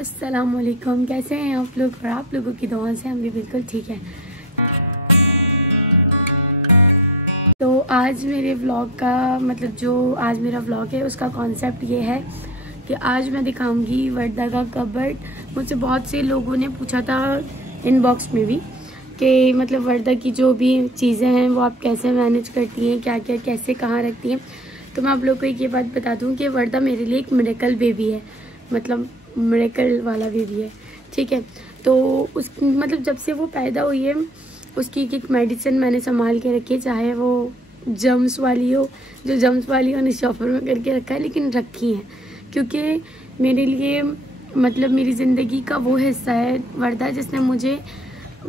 अस्सलामुअलैकुम, कैसे हैं आप लोग? और आप लोगों की दुआ से हम भी बिल्कुल ठीक है। तो आज मेरे व्लॉग का मतलब जो आज मेरा व्लॉग है उसका कॉन्सेप्ट ये है कि आज मैं दिखाऊंगी वर्दा का कबर्ड। मुझसे बहुत से लोगों ने पूछा था इनबॉक्स में भी कि मतलब वर्दा की जो भी चीज़ें हैं वो आप कैसे मैनेज करती हैं, क्या क्या कैसे कहाँ रखती हैं। तो मैं आप लोग को एक ये बात बता दूं कि वर्दा मेरे लिए एक मिरेकल बेबी है, मतलब मिरेकल वाला बेबी है, ठीक है। तो उस मतलब जब से वो पैदा हुई है उसकी एक मेडिसिन मैंने संभाल के रखी है, चाहे वो जम्स वाली हो, जो जम्स वाली हो शॉपर में करके रखा है, लेकिन रखी है क्योंकि मेरे लिए मतलब मेरी ज़िंदगी का वो हिस्सा है वर्दा जिसने मुझे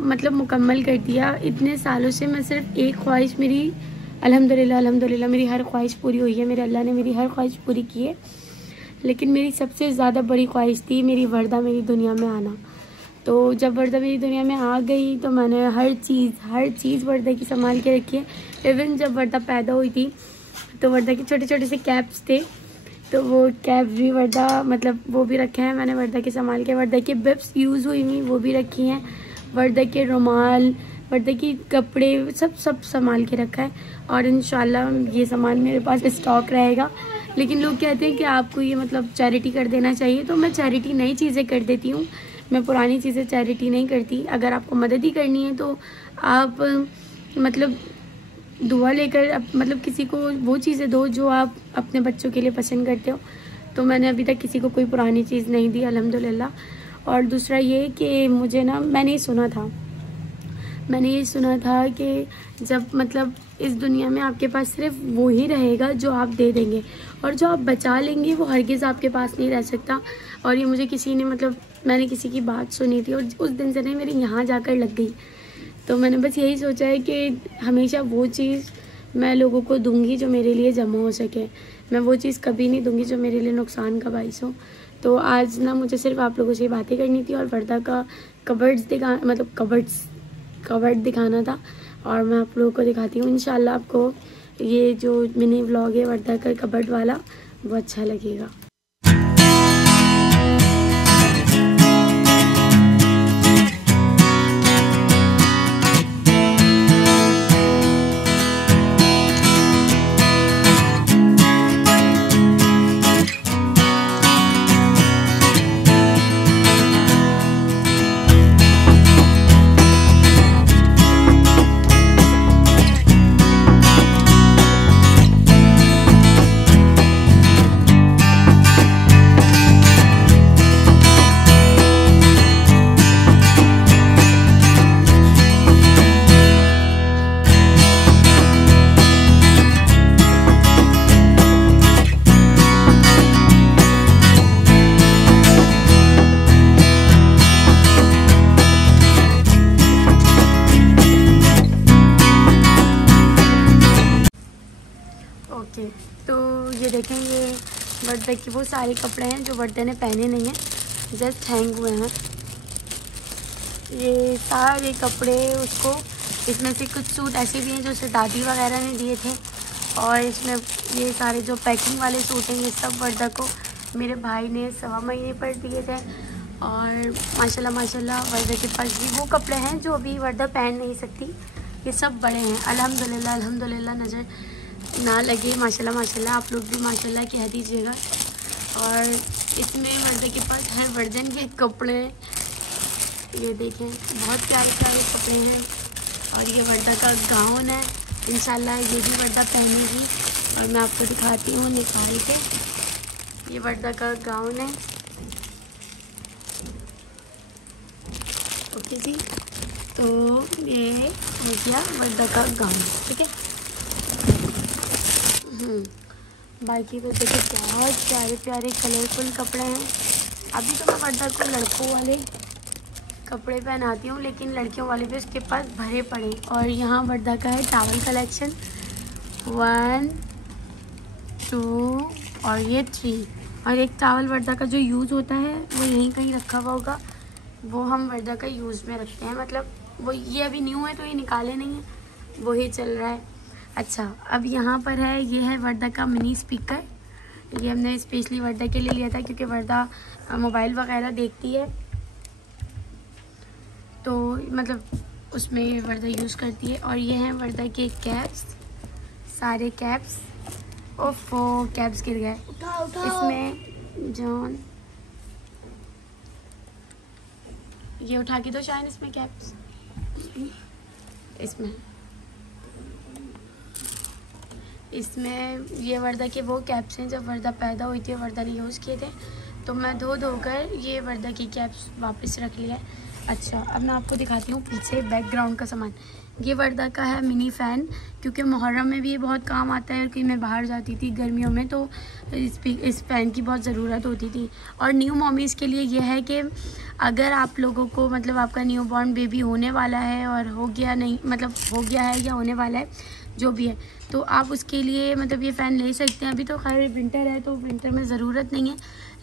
मतलब मुकम्मल कर दिया। इतने सालों से मैं सिर्फ एक ख्वाहिश मेरी अल्हम्दुलिल्लाह मेरी हर ख्वाहिश पूरी हुई है, मेरे अल्लाह ने मेरी हर ख्वाहिश पूरी की है, लेकिन मेरी सबसे ज़्यादा बड़ी ख्वाहिश थी मेरी वर्दा मेरी दुनिया में आना। तो जब वर्दा मेरी दुनिया में आ गई तो मैंने हर चीज़ वर्दा की संभाल के रखी है। इवन जब वर्दा पैदा हुई थी तो वर्दा के छोटे छोटे से कैप्स थे, तो वो कैप भी वर्दा मतलब वो भी रखे हैं मैंने वर्दा के संभाल के। वर्दा के बिप्स यूज़ हुई हुई वो भी रखी हैं, वर्दा के रुमाल, वर्दा की कपड़े सब संभाल के रखा है। और इंशाल्लाह ये सामान मेरे पास स्टॉक रहेगा। लेकिन लोग कहते हैं कि आपको ये मतलब चैरिटी कर देना चाहिए, तो मैं चैरिटी नई चीज़ें कर देती हूँ, मैं पुरानी चीज़ें चैरिटी नहीं करती। अगर आपको मदद ही करनी है तो आप मतलब दुआ लेकर मतलब किसी को वो चीज़ें दो जो आप अपने बच्चों के लिए पसंद करते हो। तो मैंने अभी तक किसी को कोई पुरानी चीज़ नहीं दी अल्हम्दुलिल्लाह। और दूसरा ये कि मुझे ना मैंने ये सुना था कि जब मतलब इस दुनिया में आपके पास सिर्फ वो ही रहेगा जो आप दे देंगे, और जो आप बचा लेंगे वो हरगिज़ आपके पास नहीं रह सकता। और ये मुझे किसी ने मतलब मैंने किसी की बात सुनी थी और उस दिन से नहीं मेरी यहाँ जाकर लग गई। तो मैंने बस यही सोचा है कि हमेशा वो चीज़ मैं लोगों को दूंगी जो मेरे लिए जमा हो सके, मैं वो चीज़ कभी नहीं दूंगी जो मेरे लिए नुकसान का बाइस हो। तो आज ना मुझे सिर्फ आप लोगों से बातें करनी थी और वर्दा का कबर्ड दिखाना था, और मैं आप लोगों को दिखाती हूँ। इंशाल्लाह आपको ये जो मिनी व्लॉग है वर्दा का कबर्ड वाला वो अच्छा लगेगा। ओके, तो ये देखें, ये वर्दा के वो सारे कपड़े हैं जो वर्दा ने पहने नहीं हैं, जस्ट हैंग हुए हैं। ये सारे कपड़े उसको, इसमें से कुछ सूट ऐसे भी हैं जो उसे दादी वगैरह ने दिए थे, और इसमें ये सारे जो पैकिंग वाले सूट हैं ये सब वर्दा को मेरे भाई ने 1.25 महीने पर दिए थे। और माशाल्लाह वर्दा के पास भी वो कपड़े हैं जो अभी वर्दा पहन नहीं सकती, ये सब बड़े हैं। अल्हम्दुलिल्लाह नज़र ना लगे, माशाल्लाह आप लोग भी माशाल्लाह कह दीजिएगा। और इसमें वर्दा के पास हर वर्जन के कपड़े हैं, ये देखें बहुत प्यारे कपड़े हैं। और ये वर्दा का गाउन है, इंशाल्लाह ये भी वर्दा पहनेगी, और मैं आपको दिखाती हूँ निकाल के। ये वर्दा का गाउन है, ओके जी। तो ये हो गया वर्दा का गाउन, ठीक है। बाकी तो देखिए बहुत प्यारे कलरफुल कपड़े हैं। अभी तो मैं वर्दा को लड़कों वाले कपड़े पहनाती हूँ, लेकिन लड़कियों वाले भी उसके पास भरे पड़े। और यहाँ वर्दा का है टावल कलेक्शन 1 2 और ये 3। और एक टावल वर्दा का जो यूज़ होता है वो यहीं कहीं रखा हुआ होगा, वो हम वर्दा का यूज़ में रखते हैं, मतलब वो ये अभी न्यू है तो ये निकाले नहीं है, वो ही चल रहा है। अच्छा, अब यहाँ पर है, ये है वर्दा का मिनी स्पीकर, ये हमने स्पेशली वर्दा के लिए लिया था क्योंकि वर्दा मोबाइल वगैरह देखती है, तो मतलब उसमें वर्दा यूज़ करती है। और ये हैं वर्दा के कैप्स, सारे कैप्स। ओफो कैप्स गिर गए। इसमें जॉन ये उठा के दो शायद, इसमें कैप्स, इसमें ये वर्दा के वो कैप्स हैं जब वर्दा पैदा हुई थी, वर्दा ने यूज़ किए थे, तो मैं धोकर ये वर्दा की कैप्स वापस रख लिया है। अच्छा, अब मैं आपको दिखाती हूँ पीछे बैकग्राउंड का सामान। ये वर्दा का है मिनी फ़ैन, क्योंकि मुहर्रम में भी ये बहुत काम आता है और कहीं मैं बाहर जाती थी गर्मियों में तो इस फ़ैन की बहुत ज़रूरत होती थी। और न्यू मॉमीज़ के लिए ये है कि अगर आप लोगों को मतलब आपका न्यू बॉर्न बेबी होने वाला है और हो गया नहीं, मतलब हो गया है या होने वाला है जो भी है, तो आप उसके लिए मतलब ये फ़ैन ले सकते हैं। अभी तो खैर विंटर है तो विंटर में ज़रूरत नहीं है,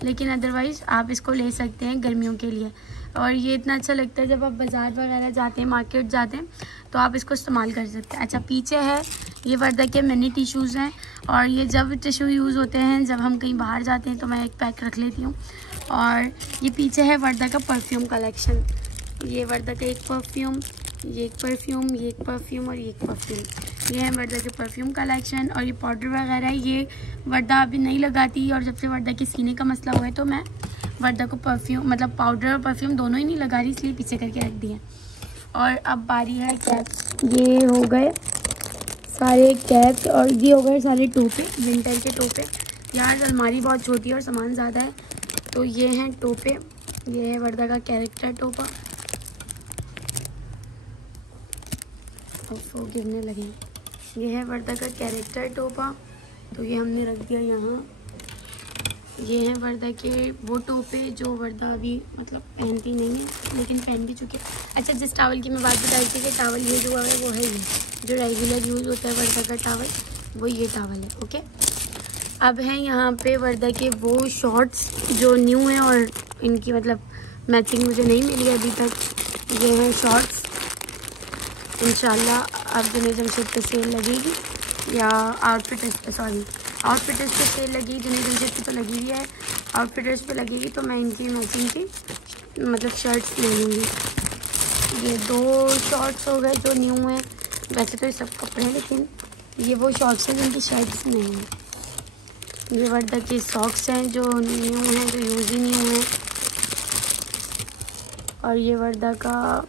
लेकिन अदरवाइज़ आप इसको ले सकते हैं गर्मियों के लिए। और ये इतना अच्छा लगता है जब आप बाज़ार वगैरह जाते हैं, मार्केट जाते हैं, तो आप इसको इस्तेमाल कर सकते हैं। अच्छा, पीछे है ये वर्दा के मिनी टिश्यूज़ हैं, और ये जब टिश्यू यूज़ होते हैं जब हम कहीं बाहर जाते हैं तो मैं एक पैक रख लेती हूँ। और ये पीछे है वर्दा का परफ्यूम कलेक्शन। ये वर्दा का एक परफ्यूम, ये एक परफ्यूम, ये एक परफ्यूम और ये एक परफ्यूम। ये है वर्दा के परफ्यूम कलेक्शन। और ये पाउडर वगैरह ये वर्दा अभी नहीं लगाती, और जब से वर्दा के सीने का मसला हुआ है तो मैं वर्दा को परफ्यूम मतलब पाउडर और परफ्यूम दोनों ही नहीं लगा रही, इसलिए पीछे करके रख दिए। और अब बारी है कैप्स। ये हो गए सारे कैप्स और ये हो गए सारे टोपे, विंटर के टोपे। यार अलमारी बहुत छोटी है और सामान ज़्यादा है, तो ये हैं टोपे। ये है वर्दा का कैरेक्टर टोपा। वो गिरने लगे। ये है वर्दा का कैरेक्टर टोपा, तो ये हमने रख दिया यहाँ। ये हैं वर्दा के वो टोपे जो वर्दा अभी मतलब पहनती नहीं है, लेकिन पहन भी चुकी है। अच्छा, जिस टावल की मैं बात बताई थी कि टावल ये जो है वो है ये जो रेगुलर यूज़ होता है वर्दा का टावल, वो ये टावल है। ओके, अब हैं यहाँ पे वर्दा के वो शॉर्ट्स जो न्यू हैं और इनकी मतलब मैचिंग मुझे नहीं मिली अभी तक। ये हैं शॉर्ट्स, इंशाल्लाह अब जुनेद जमशेद पे सेल लगेगी या आउटफिटर्स पे सेल लगेगी। जुनेद जमशेद की तो लगी हुई है, आउटफिटर्स पे लगेगी तो मैं इनकी मैचिंग की मतलब शर्ट्स ले लूँगी। ये 2 शॉर्ट्स हो गए जो न्यू हैं, वैसे तो ये सब कपड़े हैं लेकिन ये वो शॉर्ट्स हैं जिनकी शर्ट्स नहीं हैं। ये वर्दा के सॉक्स हैं जो न्यू हैं, जो यूज़ ही न्यू हैं। और ये वर्दा का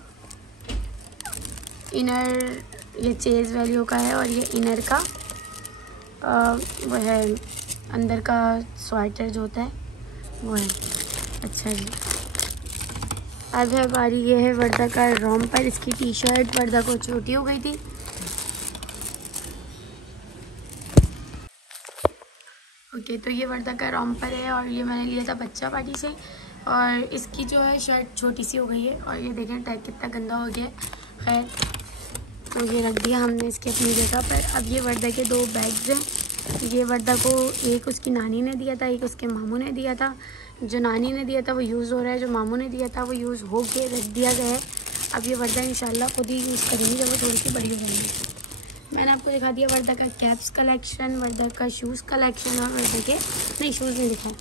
इनर, ये चेज वैल्यू का है, और ये इनर का वो है अंदर का स्वेटर जो होता है वो है। अच्छा जी, अब है बारी ये है वर्दा का रोम्पर। इसकी टी शर्ट वर्दा को छोटी हो गई थी, ओके, तो ये वर्दा का रोम्पर है और ये मैंने लिया था बच्चा पार्टी से। और इसकी जो है शर्ट छोटी सी हो गई है और ये देखें टैग कितना गंदा हो गया है। खैर, तो ये रख दिया हमने इसके अपनी जगह पर। अब ये वर्दा के 2 बैग्स हैं। ये वर्दा को एक उसकी नानी ने दिया था, एक उसके मामू ने दिया था। जो नानी ने दिया था वो यूज़ हो रहा है, जो मामू ने दिया था वो यूज़ हो के रख दिया गया है। अब ये वर्दा इंशाल्लाह खुद ही यूज़ करेंगी जब वो थोड़ी सी बड़ी हो जाएंगी। मैंने आपको दिखा दिया वर्दा का कैप्स कलेक्शन, वर्दा का शूज़ कलेक्शन, और वर्दा के नहीं शूज़ नहीं दिखाए,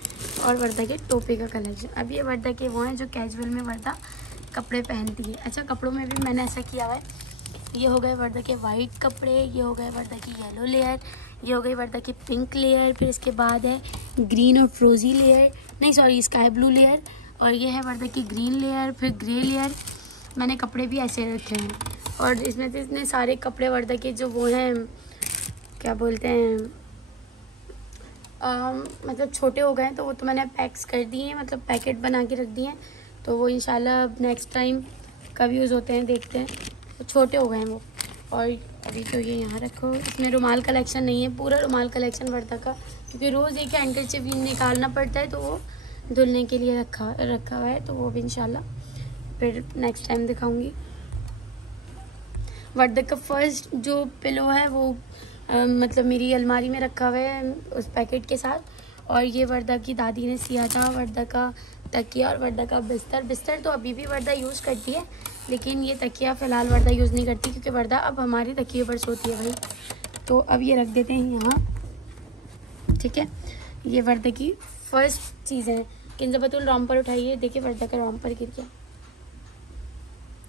और वर्दा के टोपे का कलेक्शन। अब ये वर्दा के वो हैं जो कैजुअल में वर्दा कपड़े पहनती है। अच्छा, कपड़ों में भी मैंने ऐसा किया हुआ है। ये हो गए वर्दा के वाइट कपड़े, ये हो गए वर्दा की येलो लेयर, ये हो गई वर्दा की पिंक लेयर, फिर इसके बाद है ग्रीन और फ्रोजी लेयर, नहीं सॉरी स्काई ब्लू लेयर, और ये है वर्दा की ग्रीन लेयर, फिर ग्रे लेयर। मैंने कपड़े भी ऐसे रखे हैं। और इसमें से इतने सारे कपड़े वर्दा के जो वो हैं क्या बोलते हैं मतलब छोटे हो गए हैं, तो वो तो मैंने पैक्स कर दिए हैं, मतलब पैकेट बना के रख दिए हैं। तो वो इंशाल्लाह अब नेक्स्ट टाइम कब यूज़ होते हैं देखते हैं। तो छोटे हो गए हैं वो। और अभी तो ये यहाँ रखो। इसमें रुमाल कलेक्शन नहीं है, पूरा रुमाल कलेक्शन वर्दा का, क्योंकि रोज़ एक हैंडकरचिप निकालना पड़ता है, तो वो धुलने के लिए रखा हुआ है। तो वो भी इंशाल्लाह फिर नेक्स्ट टाइम दिखाऊंगी। वर्दा का फर्स्ट जो पिलो है वो मतलब मेरी अलमारी में रखा हुआ है उस पैकेट के साथ। और ये वर्दा की दादी ने सिया था, वर्दा का तकिया और वर्दा का बिस्तर तो अभी भी वर्दा यूज़ करती है, लेकिन ये तकिया फ़िलहाल वर्दा यूज़ नहीं करती क्योंकि वर्दा अब हमारी तकिए पर सोती है भाई। तो अब ये रख देते हैं यहाँ, ठीक है। ये वर्दा की फर्स्ट चीज़ है। किंजबतुल रॉम्पर उठाइए, देखिए वर्दा का रॉम्पर गिर गया।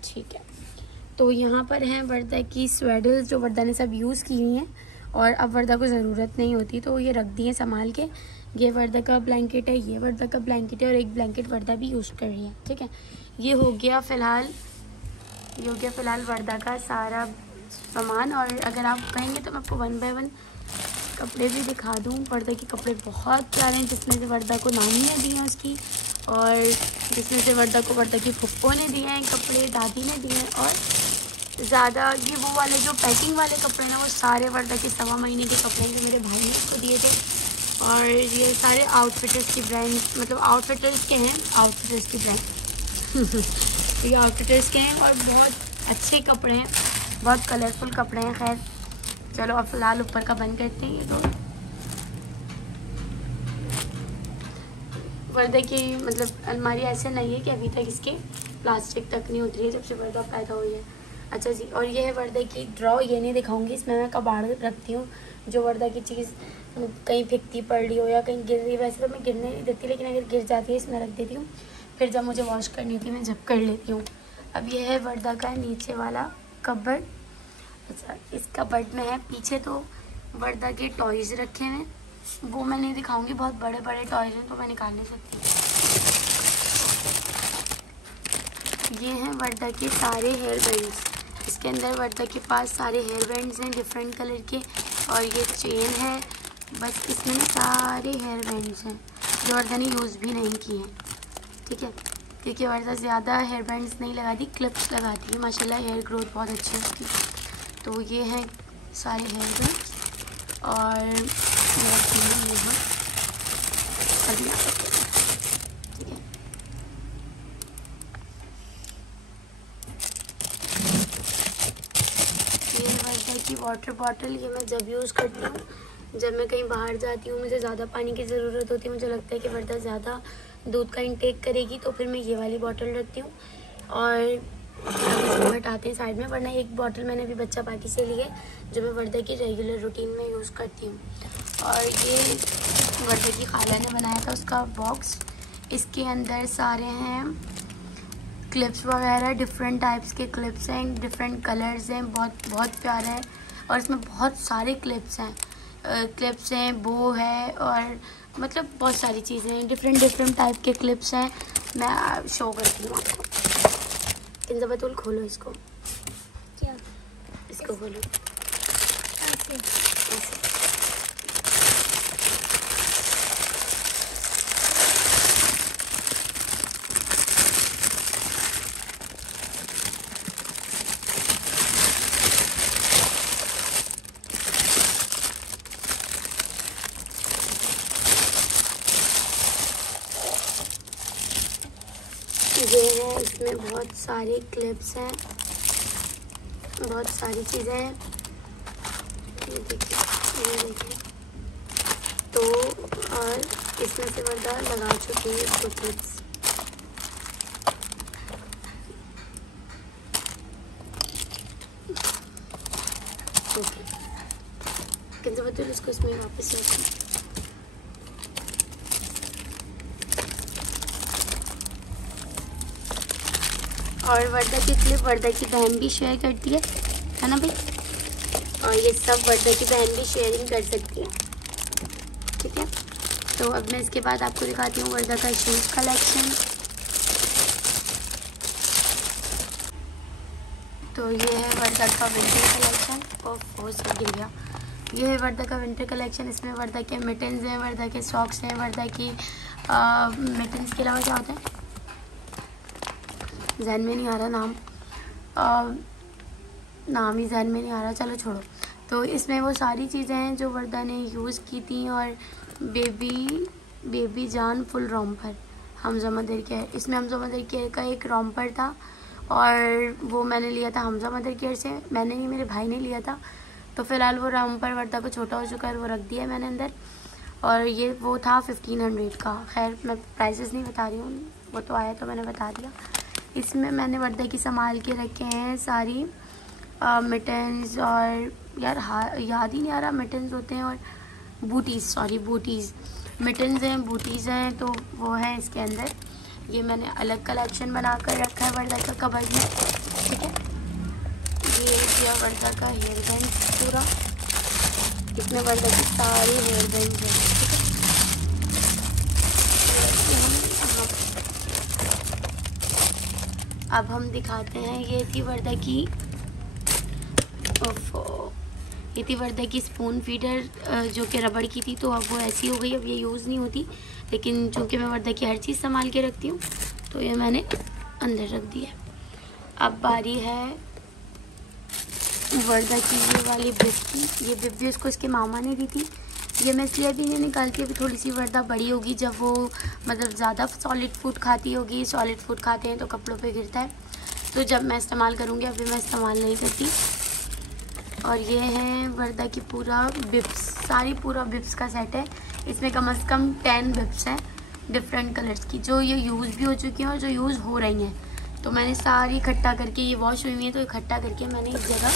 ठीक है, तो यहाँ पर हैं वर्दा की स्वेडल्स जो वर्दा ने सब यूज़ की हुई हैं और अब वर्दा को ज़रूरत नहीं होती तो ये रख दी है संभाल के। ये वर्दा का ब्लैंकेट है, ये वर्दा का ब्लैंकेट है और एक ब्लैंकेट वर्दा भी यूज़ कर रही है। ठीक है, ये हो गया फ़िलहाल वर्दा का सारा सामान। और अगर आप कहेंगे तो मैं आपको 1 बाय 1 कपड़े भी दिखा दूँ। वर्दा के कपड़े बहुत प्यारे हैं, जिसमें से वर्दा को नानी ने दिए हैं उसकी, और जिसमें से वर्दा को वर्दा की फुप्पो ने दिए हैं कपड़े, दादी ने दिए हैं। और ज़्यादा ये वो वाले जो पैकिंग वाले कपड़े ना, वो सारे वर्दा के 1.25 महीने के कपड़े जो मेरे भाई ने उसको दिए थे। और ये सारे आउटफिटर्स की ब्रांड, मतलब आउटफिटर्स के हैं, आउटफिटर्स की ब्रांड ये आउटफिटर्स के हैं और बहुत अच्छे कपड़े हैं, बहुत कलरफुल कपड़े हैं। खैर चलो अब फिलहाल ऊपर का बंद करते हैं। ये तो वर्दा की मतलब अलमारी ऐसे नहीं है कि अभी तक इसके प्लास्टिक तक नहीं उतरी है जब से वर्दा पैदा हुई है। अच्छा जी, और ये है वर्दा की ड्रॉ, ये नहीं दिखाऊंगी, इसमें मैं कबाड़ रखती हूँ जो वर्दा की चीज़ कहीं फिकती पड़ रही हो या कहीं गिर रही, वैसे तो मैं गिरने नहीं देती, लेकिन अगर गिर जाती है इसमें रख देती हूँ, फिर जब मुझे वॉश करनी होती है मैं जब कर लेती हूँ। अब ये है वर्दा का नीचे वाला कबर्ड। अच्छा, इस कबर्ड में है पीछे तो वर्दा के टॉयज़ रखे हैं, वो मैं नहीं दिखाऊंगी, बहुत बड़े बड़े टॉयज़ हैं तो मैं निकाल नहीं सकती। ये हैं वर्दा के सारे हेयर बैंड्स, इसके अंदर वर्दा के पास सारे हेयर बैंड्स हैं डिफरेंट कलर के, और ये चेन है। बस इसमें ना सारे हेयर बैंड्स हैं जो वर्दा ने यूज़ भी नहीं किए हैं। ठीक है, क्योंकि वर्दा ज़्यादा हेयर बैंड्स नहीं लगाती, क्लिप्स लगाती है। माशाल्लाह हेयर ग्रोथ बहुत अच्छी है उसकी। तो ये हैं सारे हेयर बैंड्स और मेरा ये है अभी ठीक है। ये वर्दा की वाटर बॉटल, ये मैं जब यूज़ करती हूँ जब मैं कहीं बाहर जाती हूँ, मुझे ज़्यादा पानी की ज़रूरत होती है, मुझे लगता है कि वर्दा ज़्यादा दूध का इंटेक करेगी, तो फिर मैं ये वाली बॉटल रखती हूँ। और इसको हटाते हैं साइड में, वरना एक बॉटल मैंने अभी बच्चा पार्टी से ली है जो मैं वर्दा की रेगुलर रूटीन में यूज़ करती हूँ। और ये वर्दा की खाला ने बनाया था उसका बॉक्स, इसके अंदर सारे हैं क्लिप्स वगैरह, डिफरेंट टाइप्स के क्लिप्स हैं, डिफरेंट कलर्स हैं, बहुत प्यारा है। और इसमें बहुत सारे क्लिप्स हैं, बो है, और मतलब बहुत सारी चीज़ें हैं, डिफरेंट टाइप के क्लिप्स हैं। मैं शो करती हूँ आपको। किंजबतुल खोलो इसको, क्या इसको खोलो ऐसे ऐसे। ये है, इसमें बहुत सारे क्लिप्स हैं, बहुत सारी चीज़ें हैं। ये देखिए तो, और इसमें से वर्दा लगा चुकी है इसको क्लिप्स। ओके, किंतु बतूल इसको इसमें वापस रखें। और वर्दा की क्लिप वर्दा की बहन भी शेयर करती है ना भाई, और ये सब वर्दा की बहन भी शेयरिंग कर सकती है। ठीक है, तो अब मैं इसके बाद आपको दिखाती हूँ वर्दा का शूज़ कलेक्शन। तो ये है वर्दा का विंटर कलेक्शन, और सब गिर गया। ये है वर्दा का विंटर कलेक्शन, इसमें वर्दा के मिटन्स हैं, वर्दा के सॉक्स हैं, वर्दा की मिटन्स के अलावा क्या होता है जहन में नहीं आ रहा नाम ही जहन में नहीं आ रहा, चलो छोड़ो। तो इसमें वो सारी चीज़ें हैं जो वर्दा ने यूज़ की थी। और बेबी जान full romper Hamza mother care, इसमें हमजा मदर केयर का एक रॉम्पर था और वो मैंने लिया था हमजा मदर केयर से, मैंने नहीं मेरे भाई ने लिया था। तो फ़िलहाल वो रॉम्पर वर्दा को छोटा हो चुका है, वो रख दिया है मैंने अंदर। और ये वो था 1500 का। खैर मैं प्राइसेस नहीं बता रही हूँ, वो तो आया तो मैंने बता दिया। इसमें मैंने वर्दा की संभाल के रखे हैं सारी मिटन्स, और यार याद ही नहीं आ रहा, मिटन्स होते हैं और बूटीज़, मिटन्स हैं, बूटीज़ हैं, तो वो है इसके अंदर। ये मैंने अलग कलेक्शन बना कर रखा है वर्दा का कबर्ड में, ठीक है। ये दिया वर्दा का हेयर बैंड पूरा, इसमें वर्दा की सारी हेयर बैंड है, ठीक है। अब हम दिखाते हैं, ये थी वर्दा की ये थी वर्दा की स्पून फीडर जो कि रबड़ की थी, तो अब वो ऐसी हो गई, अब ये यूज़ नहीं होती। लेकिन चूँकि मैं वर्दा की हर चीज़ संभाल के रखती हूँ, तो ये मैंने अंदर रख दिया। अब बारी है वर्दा की ये वाली बिब की। ये बिब भी उसको इसके मामा ने दी थी। ये मैं इसलिए अभी नहीं निकालती, अभी थोड़ी सी वर्दा बड़ी होगी, जब वो मतलब ज़्यादा सॉलिड फूड खाती होगी। सॉलिड फूड खाते हैं तो कपड़ों पे गिरता है, तो जब मैं इस्तेमाल करूँगी, अभी मैं इस्तेमाल नहीं करती। और ये है वर्दा की पूरा बिब्स, सारी पूरा बिब्स का सेट है। इसमें कम से कम 10 बिब्स हैं डिफरेंट कलर्स की, जो ये यूज़ भी हो चुकी हैं और जो यूज़ हो रही हैं। तो मैंने सारी इकट्ठा करके, ये वॉश हुई है तो इकट्ठा करके मैंने इस जगह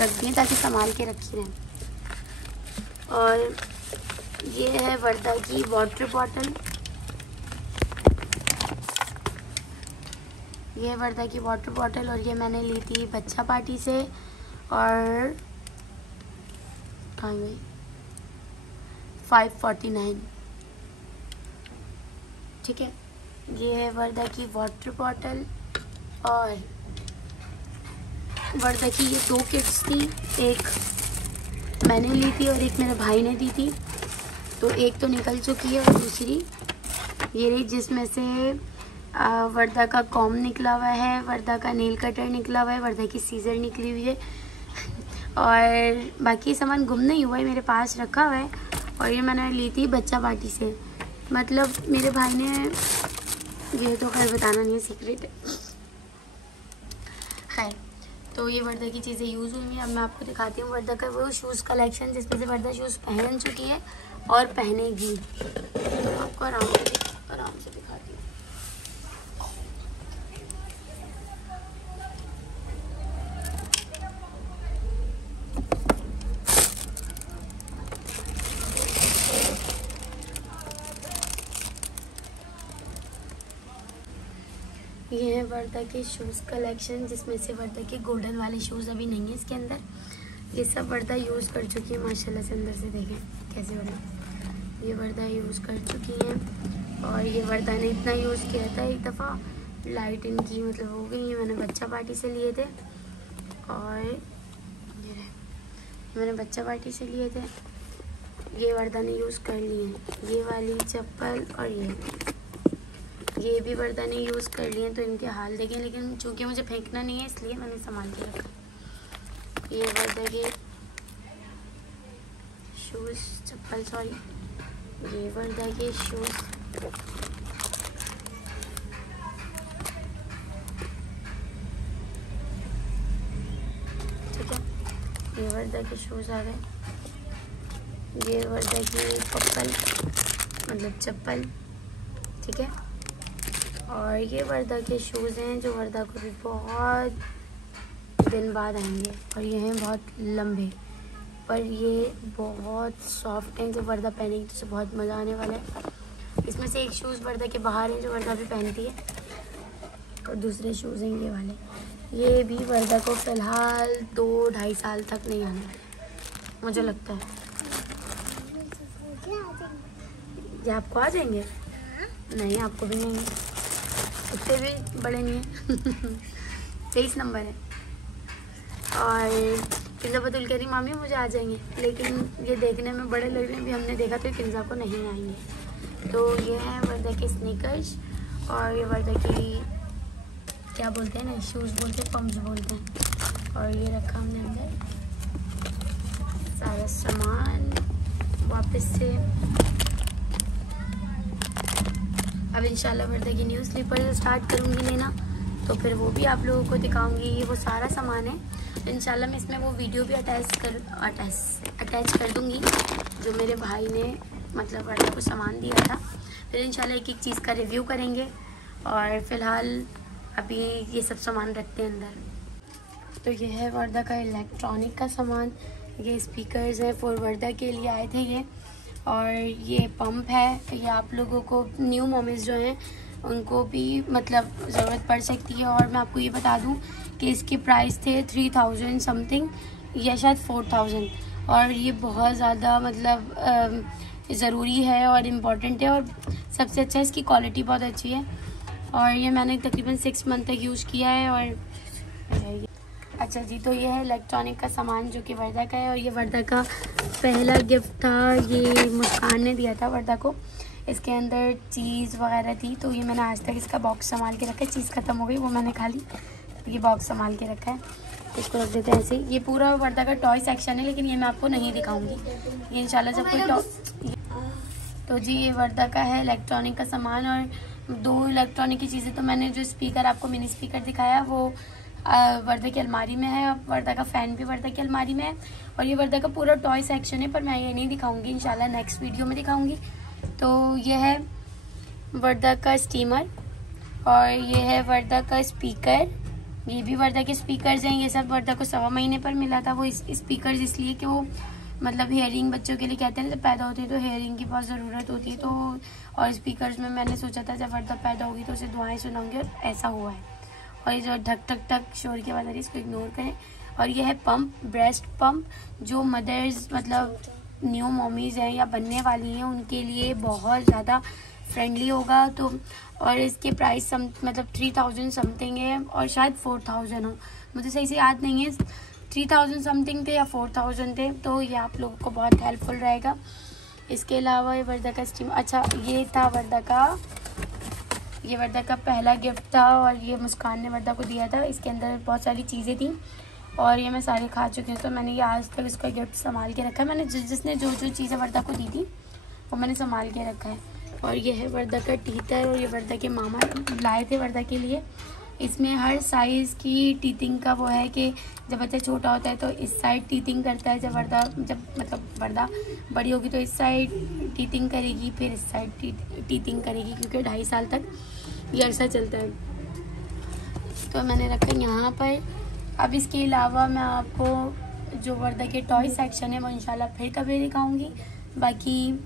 रख दी है ताकि संभाल के रखी रहें। और ये है वर्दा की वाटर बॉटल, ये है वर्दा की वाटर बॉटल, और ये मैंने ली थी बच्चा पार्टी से। और 549, ठीक है। ये है वर्दा की वाटर बॉटल, और वर्दा की ये 2 किट्स थी, एक मैंने ली थी और एक मेरे भाई ने दी थी। तो एक तो निकल चुकी है और दूसरी ये रही, जिसमें से वर्दा का कॉम निकला हुआ है, वर्दा का नेल कटर निकला हुआ है, वर्दा की सीजर निकली हुई है और बाकी सामान गुम नहीं हुआ है, मेरे पास रखा हुआ है। और ये मैंने ली थी बच्चा पार्टी से, मतलब मेरे भाई ने, ये तो खैर बताना नहीं है, सीक्रेट है। खैर, तो ये वर्दा की चीज़ें यूज़ हुई हैं। अब मैं आपको दिखाती हूँ वर्दा का वो शूज़ कलेक्शन, जिसमें से वर्दा शूज़ पहन चुकी है और पहनेगी। तो आपको आराम से दिखाती हूँ। ये है वर्दा के शूज़ कलेक्शन, जिसमें से वर्दा के गोल्डन वाले शूज़ अभी नहीं है इसके अंदर। ये सब वर्दा यूज़ कर चुकी है माशाल्लाह से। अंदर से देखें कैसे हो रहा है, ये वर्दा यूज़ कर चुकी हैं। और ये वर्दा ने इतना यूज़ किया था एक दफ़ा, लाइट इनकी मतलब हो गई है। मैंने बच्चा पार्टी से लिए थे, और ये मैंने बच्चा पार्टी से लिए थे, ये वर्दा ने यूज़ कर लिए हैं। ये वाली चप्पल और ये भी वर्दा ने यूज़ कर लिए हैं, तो इनके हाल देखें। लेकिन चूँकि मुझे फेंकना नहीं है, इसलिए मैंने संभाल के रखा। ये वर्दा के शूज़, चप्पल, सॉरी, ये वर्दा के शूज़, ठीक है। ये वर्दा के शूज़ आ गए, ये वर्दा की पप्पल मतलब चप्पल, ठीक है। और ये वर्दा के शूज़ हैं जो वर्दा को भी बहुत दिन बाद आएंगे, और ये हैं बहुत लंबे, पर ये बहुत सॉफ्ट हैं। जो वर्दा पहनेगी तो उसे बहुत मज़ा आने वाला है। इसमें से एक शूज़ वर्दा के बाहर हैं जो वर्दा भी पहनती है, और दूसरे शूज़ हैं ये वाले। ये भी वर्दा को फ़िलहाल 2-2.5 साल तक नहीं आने वाले, मुझे लगता है। ये आपको आ जाएंगे? नहीं, आपको भी नहीं, उससे भी बड़े नहीं हैं। 23 नंबर है। और किंजा बतुल कह रही मामी मुझे आ जाएंगे, लेकिन ये देखने में बड़े लग रहे हैं। भी हमने देखा तो किंजा को नहीं आएंगे। तो ये हैं वर्दा के स्नीकर्स, और ये वर्दा की क्या बोलते हैं ना, शूज़ बोलते हैं, पम्प्स बोलते हैं। और ये रखा हमने अंदर सारा सामान वापस से। अब इंशाल्लाह वर्दा की न्यू स्लीपर स्टार्ट करूँगी लेना, तो फिर वो भी आप लोगों को दिखाऊंगी। ये वो सारा सामान है। इंशाल्लाह मैं इसमें वो वीडियो भी अटैच कर दूँगी जो मेरे भाई ने मतलब वर्दा को सामान दिया था। फिर इंशाल्लाह एक एक चीज़ का रिव्यू करेंगे। और फ़िलहाल अभी ये सब सामान रखते हैं अंदर। तो ये है वर्दा का इलेक्ट्रॉनिक का सामान। ये स्पीकर्स है फॉर वर्दा के लिए आए थे ये, और ये पंप है, ये आप लोगों को न्यू मॉमीज़ जो हैं उनको भी मतलब ज़रूरत पड़ सकती है। और मैं आपको ये बता दूं कि इसके प्राइस थे 3000 समथिंग या शायद 4000, और ये बहुत ज़्यादा मतलब ज़रूरी है और इम्पॉर्टेंट है, और सबसे अच्छा इसकी क्वालिटी बहुत अच्छी है। और ये मैंने तकरीबन 6 मंथ तक यूज़ किया है। और अच्छा जी, तो ये है इलेक्ट्रॉनिक का सामान जो कि वर्दा का है, और ये वर्दा का पहला गिफ्ट था, ये मुस्कान ने दिया था वर्दा को। इसके अंदर चीज़ वगैरह थी, तो ये मैंने आज तक इसका बॉक्स संभाल के रखा है। चीज़ ख़त्म हो गई, वो मैंने खा ली, तो ये बॉक्स संभाल के रखा है। इसको रख देते हैं ऐसे। ये पूरा वर्दा का टॉय सेक्शन है, लेकिन ये मैं आपको नहीं दिखाऊंगी, ये इंशाल्लाह जब कोई टॉय। तो जी ये वर्दा का है इलेक्ट्रॉनिक का सामान। और 2 इलेक्ट्रॉनिक की चीज़ें, तो मैंने जो स्पीकर आपको मिनी स्पीकर दिखाया वो वर्दा की अलमारी में है, और वर्दा का फ़ैन भी वर्दा की अलमारी में है। और ये वर्दा का पूरा टॉय सेक्शन है, पर मैं ये नहीं दिखाऊंगी, इंशाल्लाह नेक्स्ट वीडियो में दिखाऊंगी। तो ये है वर्दा का स्टीमर, और ये है वर्दा का स्पीकर। ये भी वर्दा के स्पीकर्स हैं। ये सब वर्दा को 1.25 महीने पर मिला था। वो इस स्पीकर्स इसलिए कि वो मतलब हेयरिंग बच्चों के लिए कहते हैं, जब पैदा होते हैं तो हेयरिंग की बहुत ज़रूरत होती है। तो और स्पीकर्स में मैंने सोचा था जब वर्दा पैदा होगी तो उसे दुआएं सुनाऊंगी, और ऐसा हुआ है। और ये जो ढक ढक ढक शोर की आवाज़ आ रही है, इसको इग्नोर करें। और ये है पंप, ब्रेस्ट पंप, जो मदर्स मतलब न्यू मॉमीज़ हैं या बनने वाली हैं उनके लिए बहुत ज़्यादा फ्रेंडली होगा। तो और इसके प्राइस मतलब 3000 समथिंग है, और शायद 4000 हो, मुझे सही से याद नहीं है। 3000 समथिंग थे या 4000 थे, तो ये आप लोगों को बहुत हेल्पफुल रहेगा। इसके अलावा ये वर्दा का स्टीम, अच्छा ये था वर्दा का पहला गिफ्ट था, और ये मुस्कान ने वर्दा को दिया था। इसके अंदर बहुत सारी चीज़ें थी, और ये मैं सारी खा चुकी हूँ, तो मैंने ये आज तक इसका गिफ्ट संभाल के रखा है। मैंने जिसने जो चीज़ें वर्दा को दी थी वो मैंने संभाल के रखा है। और ये है वर्दा का टीथर, और ये वर्दा के मामा लाए थे वर्दा के लिए। इसमें हर साइज़ की टीथिंग का वो है कि जब बच्चा छोटा होता है तो इस साइड टीथिंग करता है, जब वर्दा बड़ी होगी तो इस साइड टीथिंग करेगी, फिर इस साइड टीथिंग करेगी, क्योंकि 2.5 साल तक ये अरसा चलता है। तो मैंने रखा यहाँ पर। अब इसके अलावा मैं आपको जो वर्दा के टॉय सेक्शन है वो इंशाल्लाह फिर कभी दिखाऊंगी। बाकी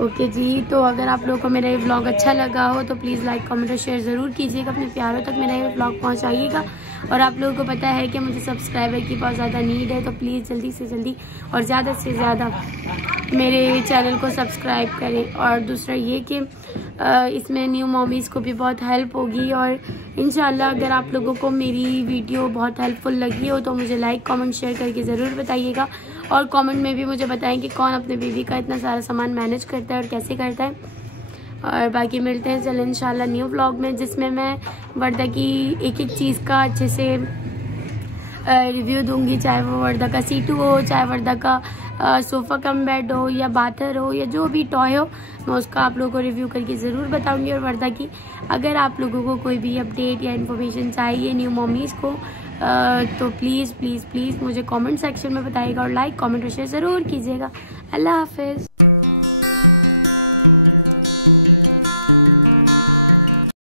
ओके जी, तो अगर आप लोगों को मेरा ये व्लॉग अच्छा लगा हो तो प्लीज़ लाइक कमेंट और शेयर ज़रूर कीजिएगा, अपने प्यारों तक मेरा ये व्लॉग पहुंचाइएगा। और आप लोगों को पता है कि मुझे सब्सक्राइबर की बहुत ज़्यादा नीड है, तो प्लीज़ जल्दी से जल्दी और ज़्यादा से ज़्यादा मेरे चैनल को सब्सक्राइब करें। और दूसरा ये कि इसमें न्यू मॉमीज़ को भी बहुत हेल्प होगी, और इंशाल्लाह अगर आप लोगों को मेरी वीडियो बहुत हेल्पफुल लगी हो तो मुझे लाइक कमेंट शेयर करके ज़रूर बताइएगा। और कमेंट में भी मुझे बताएं कि कौन अपने बेबी का इतना सारा सामान मैनेज करता है और कैसे करता है। और बाकी मिलते हैं चलो इंशाल्लाह न्यू व्लॉग में, जिसमें मैं वर्दा की एक एक चीज़ का अच्छे से रिव्यू दूंगी, चाहे वो वर्दा का सीटू हो, चाहे वर्दा का सोफ़ा कम बेड हो, या बाथर हो, या जो भी टॉय हो, मैं उसका आप लोगों को रिव्यू करके ज़रूर बताऊंगी। और वर्दा की अगर आप लोगों को कोई भी अपडेट या इन्फॉर्मेशन चाहिए न्यू मॉमीज़ को तो प्लीज़ प्लीज़ प्लीज़ मुझे कमेंट सेक्शन में बताइएगा, और लाइक कमेंट और शेयर ज़रूर कीजिएगा। अल्लाह हाफिज़।